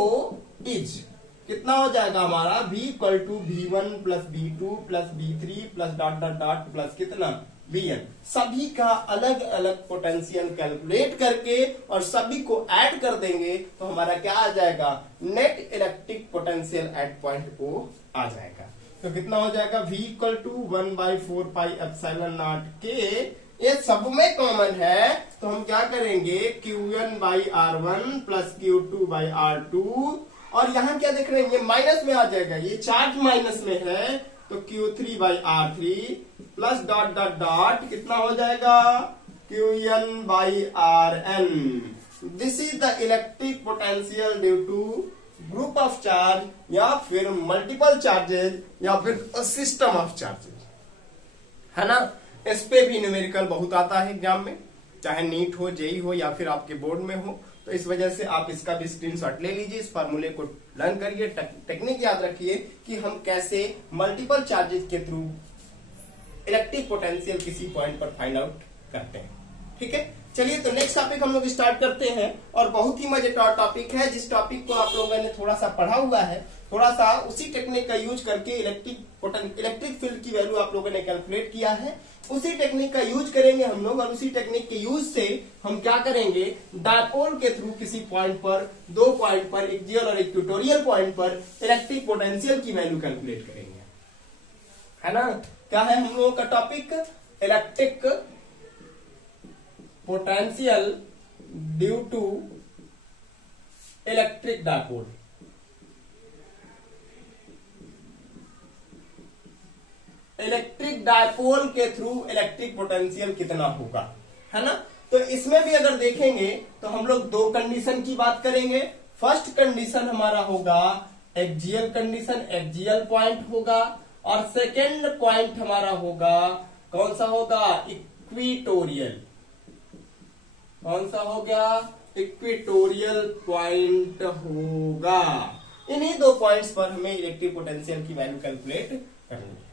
is कितना हो जाएगा हमारा, V equal to V1 plus V2 plus V3 plus dot dot dot plus कितना Vn। सभी का अलग अलग पोटेंशियल कैलकुलेट करके और सभी को ऐड कर देंगे तो हमारा क्या आ जाएगा, net electric potential eight point O आ जाएगा। तो कितना हो जाएगा, V इक्वल टू 1/4πε0 के, ये सब में कॉमन है तो हम क्या करेंगे, Qn/R1 प्लस Q2/R2, और यहाँ क्या देख रहे हैं, ये माइनस में आ जाएगा, ये चार्ज माइनस में है, तो Q3/R3 plus dot dot dot कितना हो जाएगा, Qn/Rn। This is the electric potential due to group of charge या फिर मल्टीपल चार्जेज या फिर सिस्टम ऑफ चार्जेज, है ना। इस पे भी न्यूमेरिकल बहुत आता है एग्जाम में, चाहे नीट हो, जेई हो या फिर आपके बोर्ड में हो। तो इस वजह से आप इसका भी स्क्रीनशॉट ले लीजिए, इस फार्मूले को लर्न करिए, टेक्निक याद रखिए कि हम कैसे मल्टीपल चार्जेस के थ्रू इलेक्ट्रिक पोटेंशियल किसी पॉइंट पर फाइंड आउट करते हैं। ठीक है, चलिए तो नेक्स्ट टॉपिक हम लोग स्टार्ट करते हैं, और बहुत ही मजेदार टॉपिक है, जिस टॉपिक को आप लोगों ने थोड़ा सा पढ़ा हुआ है, थोड़ा सा उसी टेक्निक का यूज करके इलेक्ट्रिक फील्ड की वैल्यू आप लोगों ने कैलकुलेट किया है, उसी टेक्निक का यूज करेंगे हम लोग, और उसी टेक्निक के यूज से हम क्या करेंगे, डायपोल के थ्रू किसी पॉइंट पर, दो पॉइंट पर, एक्सियल और इक्वेटोरियल पॉइंट पर इलेक्ट्रिक पोटेंशियल की वैल्यू कैलकुलेट करेंगे, है ना। क्या है हम लोगों का topic, electric potential due to electric dipole. Electric dipole के थ्रू इलेक्ट्रिक पोटेंशियल कितना होगा, है ना। तो इसमें भी अगर देखेंगे तो हम लोग दो कंडीशन की बात करेंगे। फर्स्ट कंडीशन हमारा होगा एक्सियल कंडीशन, एक्सियल पॉइंट होगा, और सेकेंड पॉइंट हमारा होगा, कौन सा होगा, इक्वेटोरियल। कौन सा हो गया, इक्वेटोरियल पॉइंट होगा। इन्हीं दो पॉइंट्स पर हमें इलेक्ट्रिक पोटेंशियल की वैल्यू कैलकुलेट करनी है।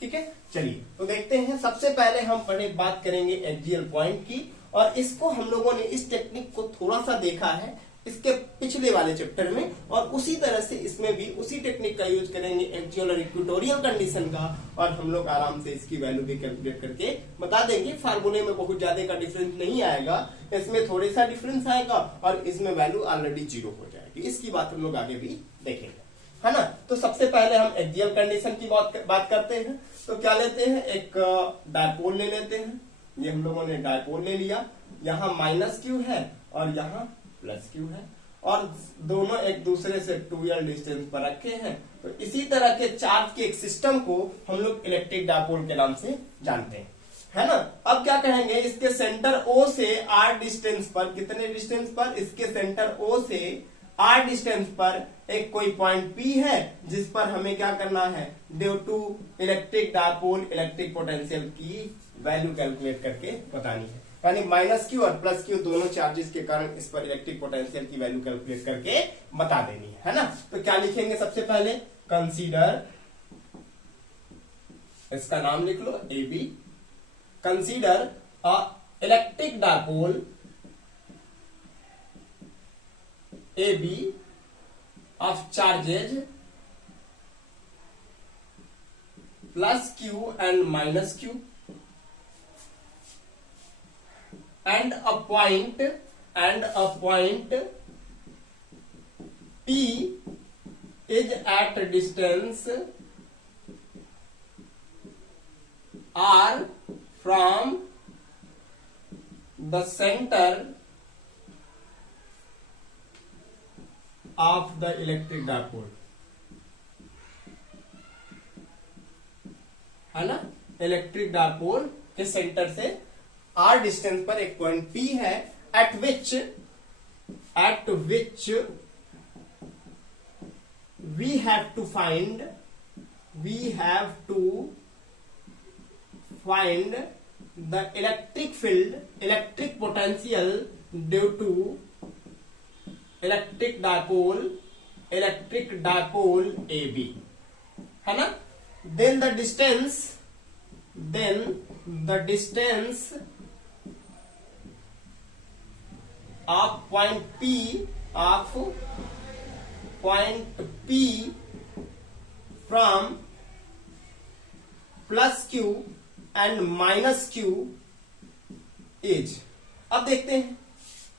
ठीक है, चलिए तो देखते हैं। सबसे पहले हम बात करेंगे एक्सियल पॉइंट की, और इसको हम लोगों ने इस टेक्निक को थोड़ा सा देखा है, इसके पिछले वाले चैप्टर में, और उसी तरह से इसमें भी उसी टेक्निक का यूज करेंगे एक्चुअल और इक्वेटोरियल कंडीशन का, और हम लोग आराम से इसकी वैल्यू भी कैलकुलेट करके बता देंगे। फार्मूले में बहुत ज्यादा का डिफरेंस नहीं आएगा, इसमें थोड़े सा डिफरेंस आएगा और इसमें वैल्यू ऑलरेडी 0 हो जाएगी। इसकी बात हम लोग आगे भी देखेंगे, है ना। तो सबसे पहले हम एक्सियल कंडीशन की बात करते हैं। तो क्या लेते हैं, एक डायपोल ले लेते हैं। ये हम लोगों ने डायपोल ले लिया, यहाँ माइनस क्यू है और यहाँ प्लस क्यू है, और दोनों एक दूसरे से 2l डिस्टेंस पर रखे हैं। तो इसी तरह के चार्ज के एक सिस्टम को हम लोग इलेक्ट्रिक डायपोल के नाम से जानते हैं, है ना। अब क्या कहेंगे, इसके सेंटर O से r डिस्टेंस पर, कितने डिस्टेंस पर, इसके सेंटर O से r डिस्टेंस पर एक कोई पॉइंट P है, जिस पर हमें क्या करना है, due to electric dipole electric potential की वैल्यू कैलकुलेट करके बतानी है। यानी माइनस क्यू और प्लस क्यू दोनों चार्जेस के कारण इस पर इलेक्ट्रिक पोटेंशियल की वैल्यू कैलकुलेट करके बता देनी है ना। तो क्या लिखेंगे, सबसे पहले कंसीडर, इसका नाम लिख लो AB, consider a electric dipole AB of charges plus Q and minus Q, and a point P is at distance R from the center of the electric dipole, है ना। इलेक्ट्रिक डायपोल के सेंटर से r डिस्टेंस पर एक पॉइंट P है, at which we have to find the electric field, electric potential due to electric dipole AB, है ना। then the distance of point P from plus Q and minus Q is, अब देखते हैं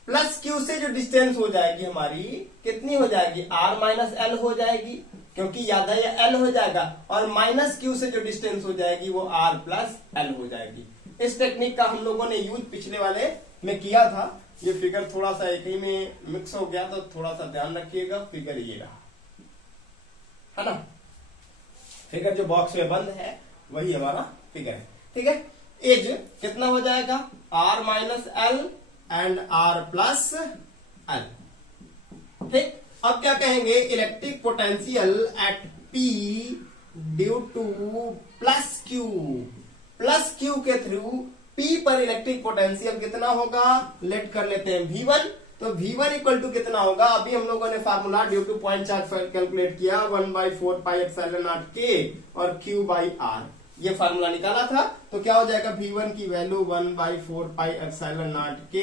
प्लस क्यू से जो डिस्टेंस हो जाएगी हमारी, कितनी हो जाएगी, r माइनस एल हो जाएगी, क्योंकि याद है ये l हो जाएगा, और माइनस क्यू से जो डिस्टेंस हो जाएगी वो r प्लस एल हो जाएगी। इस टेक्निक का हम लोगों ने यूज पिछले वाले में किया था। ये फिगर थोड़ा सा एक ही में मिक्स हो गया, तो थोड़ा सा ध्यान रखिएगा। फिगर ये रहा, है ना। फिगर जो बॉक्स में बंद है वही हमारा फिगर है, ठीक है। एज कितना हो जाएगा, r minus L and r plus L, ठीक। अब क्या कहेंगे, electric potential at P due two plus Q के थ्रू P पर इलेक्ट्रिक पोटेंशियल कितना होगा, लेट कर लेते हैं V1। तो V1 इक्वल टू कितना होगा, अभी हम लोगों ने formula due to point charge calculate किया, 1/4 पाई एप्सिलॉन नॉट K और Q बाई R, ये फार्मूला निकाला था। तो क्या हो जाएगा, V1 की value 1/4 pi epsilon naught K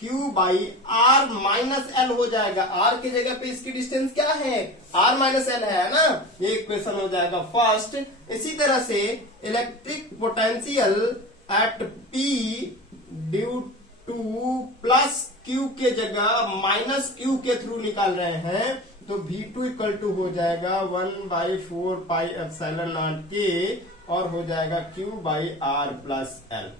Q by R minus L हो जाएगा। R की जगह पे इसकी डिस्टेंस क्या है, R माइनस एल है ना, ये इक्वेशन हो जाएगा फर्स्ट। इसी तरह से electric potential at P due two plus Q के जगह माइनस Q के थ्रू निकाल रहे हैं, तो V2 इक्वल टू हो जाएगा 1/4 पाई एप्सिलॉन नॉट K और हो जाएगा Q by R plus L,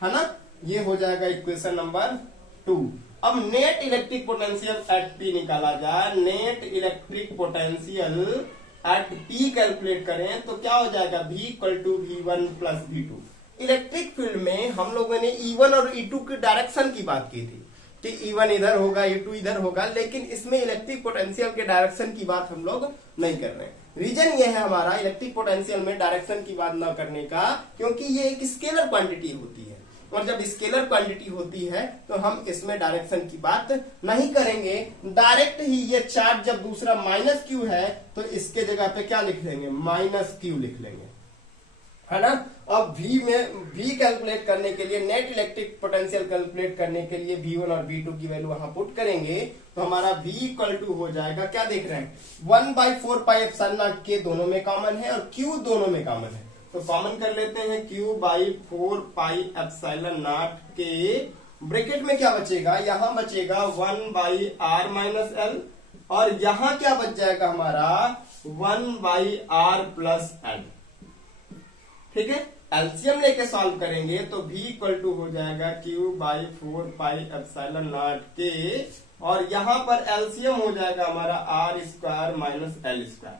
है ना। ये हो जाएगा इक्वेशन नंबर 2। अब net electric potential at P निकाला जाए, net electric potential at P calculate करें तो क्या हो जाएगा, V equal to V1 plus V2। Electric field में हम लोगों ने E1 और E2 की डायरेक्शन की बात की थी कि E1 इधर होगा, E2 इधर होगा, लेकिन इसमें इलेक्ट्रिक पोटेंशियल के डायरेक्शन की बात हम लोग नहीं कर रहे हैं। रीजन ये है हमारा इलेक्ट्रिक पोटेंशियल में डायरेक्शन की बात न करने का, क्योंकि ये एक स्केलर क्वांटिटी होती है, और जब स्केलर क्वांटिटी होती है तो हम इसमें डायरेक्शन की बात नहीं करेंगे। डायरेक्ट ही ये चार्ज जब दूसरा माइनस क्यू है तो इसके जगह पे क्या लिख लेंगे, माइनस क्यू लिख लेंगे, है ना। अब V कैलकुलेट करने के लिए, नेट इलेक्ट्रिक पोटेंशियल कैलकुलेट करने के लिए V1 और V2 की वैल्यू वहां पुट करेंगे तो हमारा V इक्वल टू हो जाएगा, क्या देख रहे हैं, 1/4 पाई एप्सिलॉन नॉट K दोनों में कॉमन है और Q दोनों में कॉमन है, तो कॉमन कर लेते हैं Q/4 पाई एप्सिलॉन नॉट K। ब्रैकेट में क्या बचेगा, यहां बचेगा 1/r माइनस एल और यहां क्या बच जाएगा हमारा 1/r प्लस एल। ठीक है, एलसीएम लेके सॉल्व करेंगे तो V इक्वल टू हो जाएगा Q/4 पाई एप्सिलॉन नॉट K और यहां पर एलसीएम हो जाएगा हमारा r square minus L square,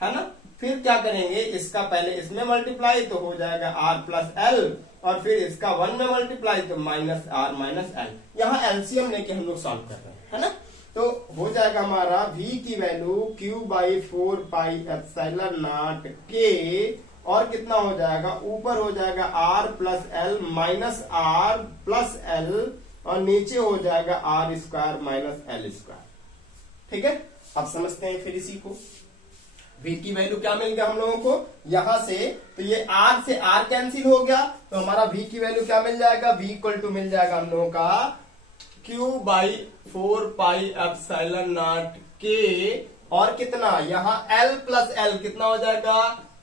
है ना। फिर क्या करेंगे, इसका पहले इसमें मल्टीप्लाई तो हो जाएगा r प्लस एल और फिर इसका 1 में मल्टीप्लाई तो माइनस r माइनस एल। यहाँ एलसीएम लेके हम लोग सॉल्व कर रहे हैं, है ना। तो हो जाएगा हमारा V की वैल्यू Q/4 पाई एप्सिलॉन नॉट K और कितना हो जाएगा, ऊपर हो जाएगा r plus L minus r plus L और नीचे हो जाएगा r square minus L square. ठीक है, अब समझते हैं फिर इसी को। V की वैल्यू क्या मिल गया हम लोगों को यहां से, तो ये r से r कैंसिल हो गया तो हमारा V की वैल्यू क्या मिल जाएगा, V इक्वल टू मिल जाएगा हम लोगों का Q/4 पाई एप्सिलॉन नॉट K और कितना, यहाँ L प्लस L कितना हो जाएगा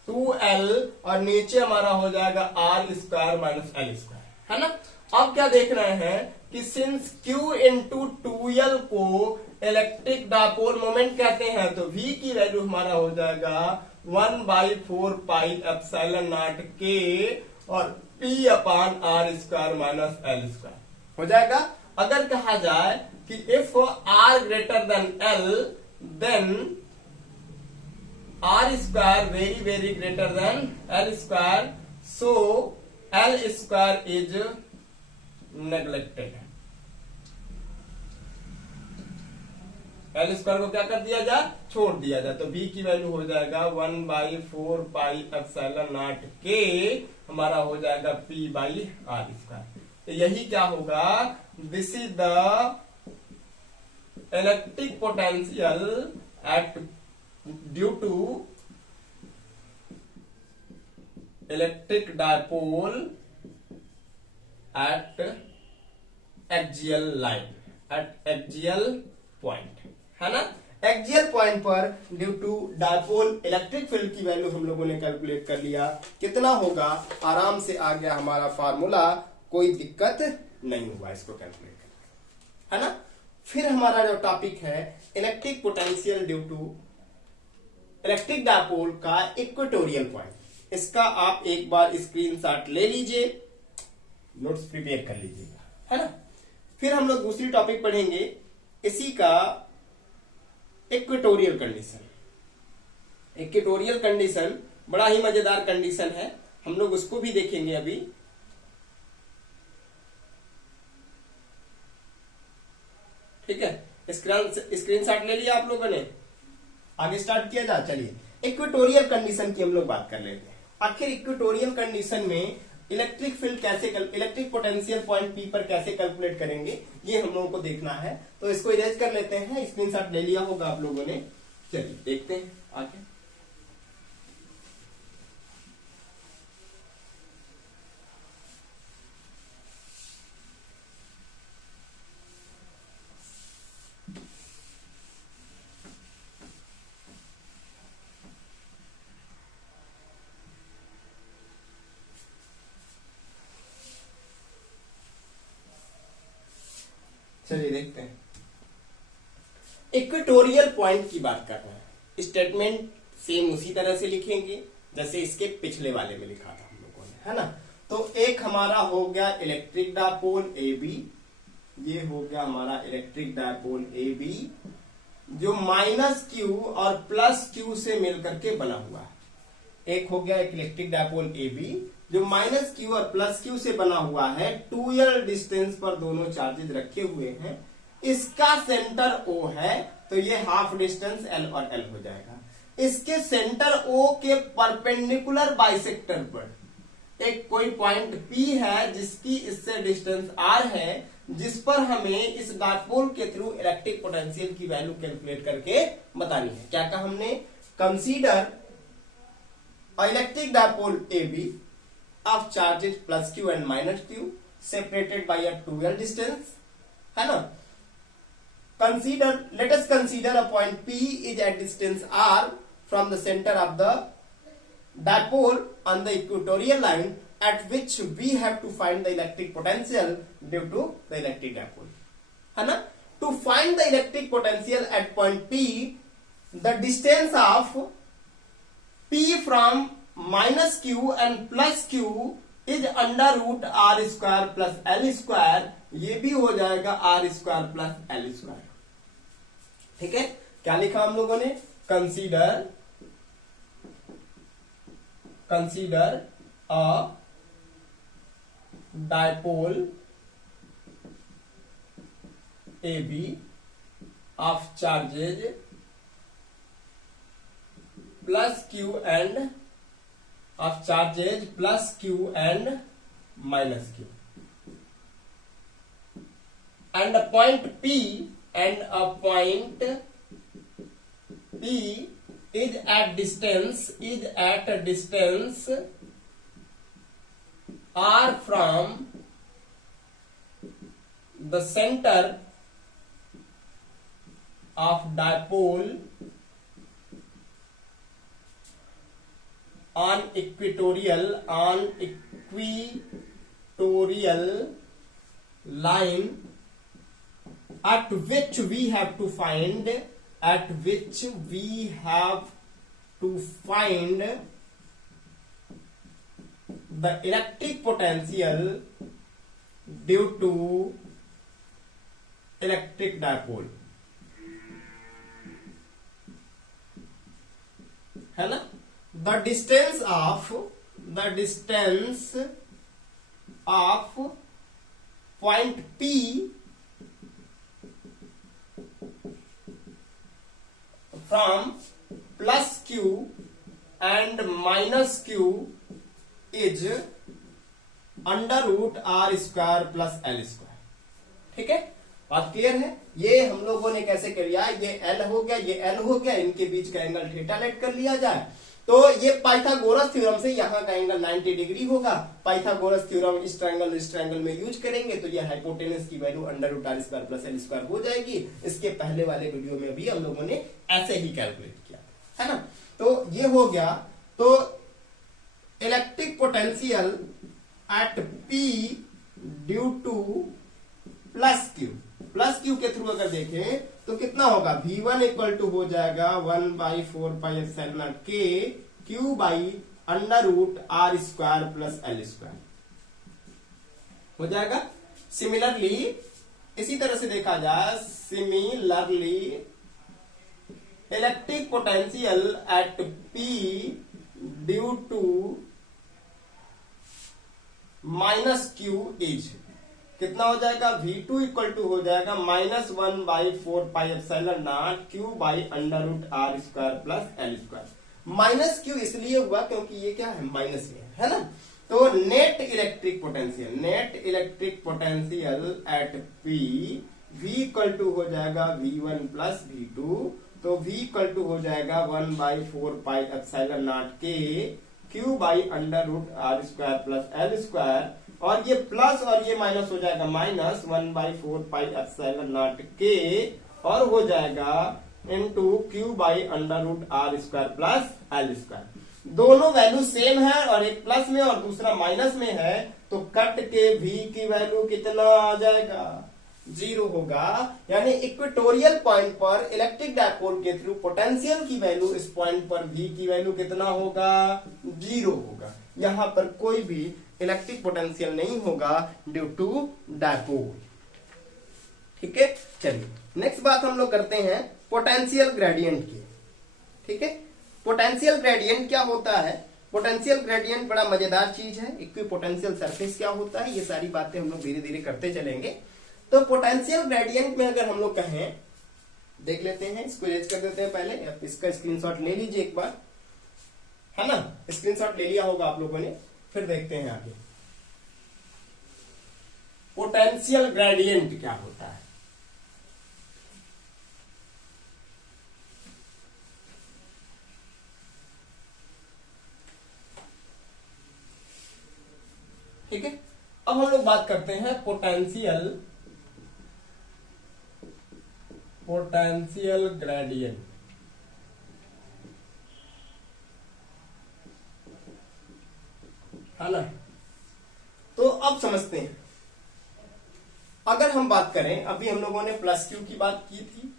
2L और नीचे हमारा हो जाएगा r square minus L square, है ना। अब क्या देख रहे हैं कि सिंस Q इंटू 2L को इलेक्ट्रिक डायपोल मोमेंट कहते हैं तो V की वैल्यू हमारा हो जाएगा 1/4 पाई एप्सिलॉन नॉट K और P/r square minus L square हो जाएगा। अगर कहा जाए कि if r greater than L then r square very very greater than L square, so L square is neglected. L square को क्या कर दिया जाए, छोड़ दिया जाए, तो V की वैल्यू हो जाएगा 1/4 पाई एप्सिलॉन नॉट K हमारा हो जाएगा P/r स्क्वायर। तो यही क्या होगा, this is the electric potential at due to electric dipole at axial line, at axial point, है ना। एक्सियल पॉइंट पर due to dipole electric field की वैल्यू हम लोगों ने कैलकुलेट कर लिया, कितना होगा, आराम से आ गया हमारा फार्मूला, कोई दिक्कत नहीं हुआ इसको कैलकुलेट करने, है ना। फिर हमारा जो टॉपिक है electric potential due to electric dipole का इक्वेटोरियल पॉइंट, इसका आप एक बार स्क्रीनशॉट ले लीजिए, नोट्स प्रिपेयर कर लीजिएगा, है ना। फिर हम लोग दूसरी टॉपिक पढ़ेंगे इसी का इक्वेटोरियल कंडीशन। इक्वेटोरियल कंडीशन बड़ा ही मजेदार कंडीशन है, हम लोग उसको भी देखेंगे अभी। ठीक है, स्क्रीनशॉट ले लिया आप लोगों ने, आगे स्टार्ट किया जाए। चलिए इक्वेटोरियल कंडीशन की हम लोग बात कर लेते हैं। आखिर इक्वेटोरियल कंडीशन में इलेक्ट्रिक फील्ड कैसे, इलेक्ट्रिक पोटेंशियल पॉइंट P पर कैसे कैलकुलेट करेंगे, ये हम लोगों को देखना है। तो इसको इरेज कर लेते हैं, स्क्रीनशॉट ले लिया होगा आप लोगों ने। चलिए देखते हैं आगे। चलिए देखते हैं, इक्वेटोरियल पॉइंट की बात कर रहे हैं। स्टेटमेंट सेम उसी तरह से लिखेंगे जैसे इसके पिछले वाले में लिखा था हम लोगों ने, है ना। तो एक हमारा हो गया इलेक्ट्रिक डायपोल ए बी, ये हो गया हमारा इलेक्ट्रिक डायपोल ए बी जो माइनस क्यू और प्लस क्यू से मिलकर के बना हुआ है। एक हो गया एक इलेक्ट्रिक डायपोल ए बी जो माइनस क्यू और प्लस क्यू से बना हुआ है, 2L डिस्टेंस पर दोनों चार्जेस रखे हुए हैं। इसका सेंटर O है तो ये हाफ डिस्टेंस L और L हो जाएगा। इसके सेंटर O के परपेंडिकुलर बाइसेक्टर पर एक कोई पॉइंट P है जिसकी इससे डिस्टेंस R है, जिस पर हमें इस डायपोल के थ्रू इलेक्ट्रिक पोटेंशियल की वैल्यू कैलकुलेट करके बतानी है। क्या कहा हमने, consider electric dipole A B of charges plus Q and minus Q separated by a 2l distance, है ना। Consider, let us consider a point P is at distance r from the center of the dipole on the equatorial line at which we have to find the electric potential due to the electric dipole, है ना। To find the electric potential at point P, the distance of P from minus Q and plus Q is under root r square plus l square, ये भी हो जाएगा r square plus l square। ठीक है, क्या लिखा हम लोगों ने, consider a dipole A B of charges plus Q and of charges plus Q and minus Q and a point P is at a distance r from the center of dipole on equatorial line at which we have to find the electric potential due to electric dipole, है ना। the distance of point P from plus Q and minus Q is under root r square plus l square। ठीक है, बात क्लियर है। ये हम लोगों ने कैसे कर लिया, ये L हो गया, ये L हो गया, इनके बीच का एंगल थीटा लेट कर लिया जाए तो ये पाइथागोरस थ्योरम से यहाँ का एंगल 90 डिग्री होगा। पाइथागोरस थ्योरम इस ट्रायंगल में यूज करेंगे तो ये हाइपोटेनस की value under root R square plus L square हो जाएगी। इसके पहले वाले वीडियो में भी हम लोगों ने ऐसे ही कैलकुलेट किया, है ना। तो ये हो गया। तो electric potential at P due two plus Q के थ्रू अगर देखें तो कितना होगा, V1 इक्वल टू हो जाएगा 1/4πε0 K Q by under root R square plus L square हो जाएगा। सिमिलरली इसी तरह से देखा जाए, similarly electric potential at P due to minus Q is कितना हो जाएगा, V2 इक्वल टू हो जाएगा -1/4πε0 Q by under root R square plus L square. Minus Q इसलिए हुआ क्योंकि ये क्या है, माइनस में है ना। तो net electric potential at P V equal to हो जाएगा V1 प्लस V2, तो V इक्वल टू हो जाएगा 1/4πε0 K Q by under root R square plus L square, और ये प्लस और ये माइनस हो जाएगा माइनस 1/4πε0 K और हो जाएगा into Q by under root R square plus L square. दोनों वैल्यू सेम है और एक प्लस में और दूसरा माइनस में है, तो कट के V की वैल्यू कितना आ जाएगा, 0 होगा। यानी इक्वेटोरियल पॉइंट पर इलेक्ट्रिक डायपोल के थ्रू पोटेंशियल की वैल्यू इस पॉइंट पर V की वैल्यू कितना होगा, 0 होगा। यहां पर कोई भी इलेक्ट्रिक पोटेंशियल नहीं होगा ड्यू टू डायपोल। ठीक है, चलिए नेक्स्ट बात हम लोग करते हैं पोटेंशियल ग्रेडियंट की। ठीक है, पोटेंशियल ग्रेडियंट क्या होता है। पोटेंशियल ग्रेडियंट बड़ा मजेदार चीज है। इक्विपोटेंशियल सरफेस क्या होता है, ये सारी बातें हम लोग धीरे धीरे करते चलेंगे। तो पोटेंशियल ग्रेडियंट में अगर हम लोग कहें, देख लेते हैं, इसको इरेज कर देते हैं पहले। आप इसका स्क्रीनशॉट ले लीजिए एक बार, है ना। स्क्रीनशॉट ले लिया होगा आप लोगों ने, फिर देखते हैं आगे पोटेंशियल ग्रेडियंट क्या होता है। ठीक है। अब हम लोग बात करते हैं पोटेंशियल ग्रेडियंट, है ना। तो अब समझते हैं, अगर हम बात करें, अभी हम लोगों ने प्लस क्यू की बात की थी,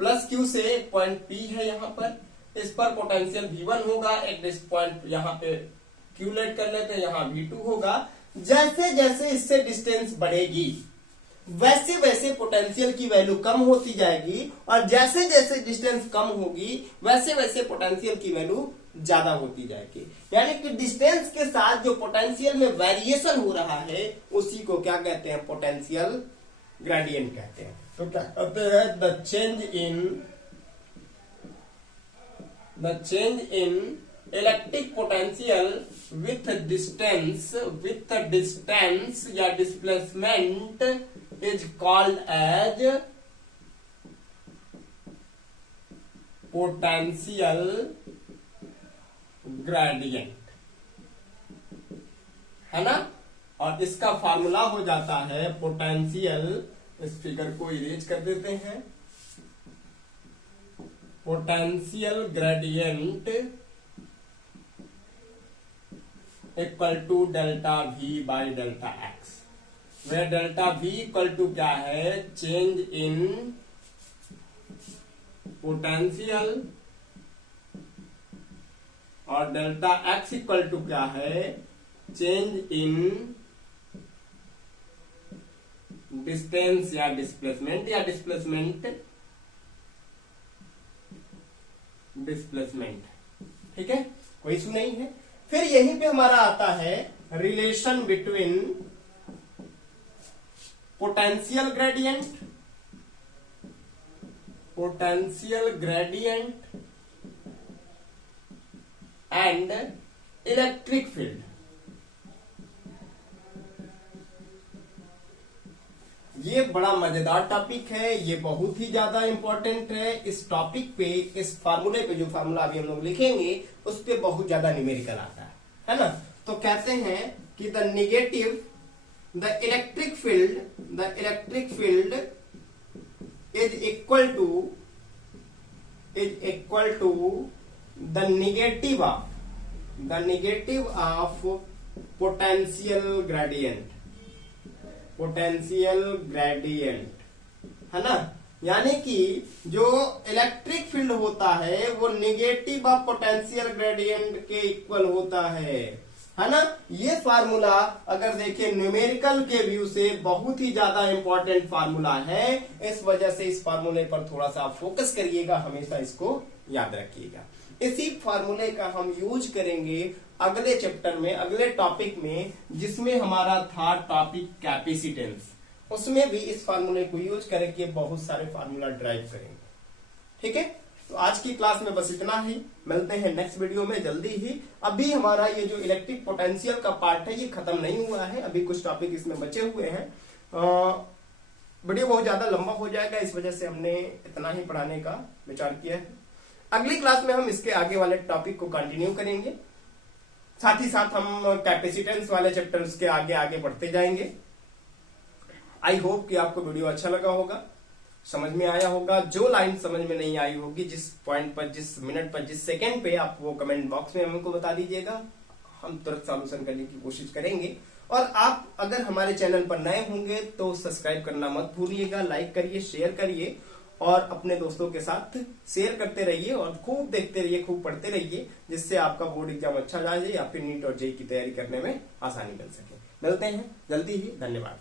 प्लस क्यू से एक पॉइंट पी है यहां पर, इस पर पोटेंशियल V1 होगा, एक पॉइंट यहां पे क्यू लेट कर लेते हैं, यहां V2 होगा। जैसे जैसे इससे डिस्टेंस बढ़ेगी वैसे वैसे पोटेंशियल की वैल्यू कम होती जाएगी, और जैसे जैसे डिस्टेंस कम होगी वैसे वैसे पोटेंशियल की वैल्यू ज्यादा होती जाएगी। यानी कि डिस्टेंस के साथ जो पोटेंशियल में वेरिएशन हो रहा है उसी को क्या कहते हैं, पोटेंशियल ग्रेडियंट कहते हैं। तो क्या कहते हैं, the change in electric potential with distance या displacement is called as potential gradient, है ना। और इसका फार्मूला हो जाता है पोटेंशियल, इस फिगर को इरेज कर देते हैं, potential gradient equal to delta V by delta X, वे डेल्टा V इक्वल टू क्या है, चेंज इन पोटेंशियल, और डेल्टा एक्स इक्वल टू क्या है, चेंज इन डिस्टेंस या डिस्प्लेसमेंट, ठीक है, कोई इशू नहीं है। फिर यहीं पे हमारा आता है relation between potential gradient and electric field. ये बड़ा मजेदार टॉपिक है, ये बहुत ही ज्यादा इंपॉर्टेंट है। इस टॉपिक पे, इस फार्मूले पे, जो फार्मूला अभी हम लोग लिखेंगे उस पे बहुत ज्यादा न्यूमेरिकल आता है ना। तो कहते हैं कि the electric field is equal to the negative of potential gradient, है ना। यानी कि जो इलेक्ट्रिक फील्ड होता है वो नेगेटिव ऑफ पोटेंशियल ग्रेडियंट के इक्वल होता है ना। ये फार्मूला अगर देखें न्यूमेरिकल के व्यू से बहुत ही ज्यादा इंपॉर्टेंट फार्मूला है। इस वजह से इस फार्मूले पर थोड़ा सा फोकस करिएगा, हमेशा इसको याद रखिएगा। इसी फार्मूले का हम यूज करेंगे अगले चैप्टर में, अगले टॉपिक में, जिसमें हमारा था टॉपिक कैपेसिटेंस। उसमें भी इस फार्मूले को यूज करके बहुत सारे फार्मूला ड्राइव करेंगे, ठीक है। तो आज की क्लास में बस इतना ही, मिलते हैं नेक्स्ट वीडियो में जल्दी ही। अभी हमारा ये जो इलेक्ट्रिक पोटेंशियल का पार्ट है ये खत्म नहीं हुआ है, अभी कुछ टॉपिक इसमें बचे हुए हैं। वीडियो बहुत ज्यादा लंबा हो जाएगा, इस वजह से हमने इतना ही पढ़ाने का विचार किया है। अगली क्लास में हम इसके आगे वाले टॉपिक को कंटिन्यू करेंगे, साथ ही साथ हम कैपेसिटेंस वाले चैप्टर्स के आगे आगे बढ़ते जाएंगे। आई होप कि आपको वीडियो अच्छा लगा होगा, समझ में आया होगा। जो लाइन समझ में नहीं आई होगी, जिस पॉइंट पर, जिस मिनट पर, जिस सेकंड पे, आप वो कमेंट बॉक्स में हमको बता दीजिएगा, हम तुरंत सॉल्यूशन करने की कोशिश करेंगे। और आप अगर हमारे चैनल पर नए होंगे तो सब्सक्राइब करना मत भूलिएगा, लाइक करिए, शेयर करिए और अपने दोस्तों के साथ शेयर करते रहिए और खूब देखते रहिए, खूब पढ़ते रहिए, जिससे आपका बोर्ड एग्जाम अच्छा जाए या फिर नीट और जेईई की तैयारी करने में आसानी मिल सके। मिलते हैं जल्दी ही, धन्यवाद।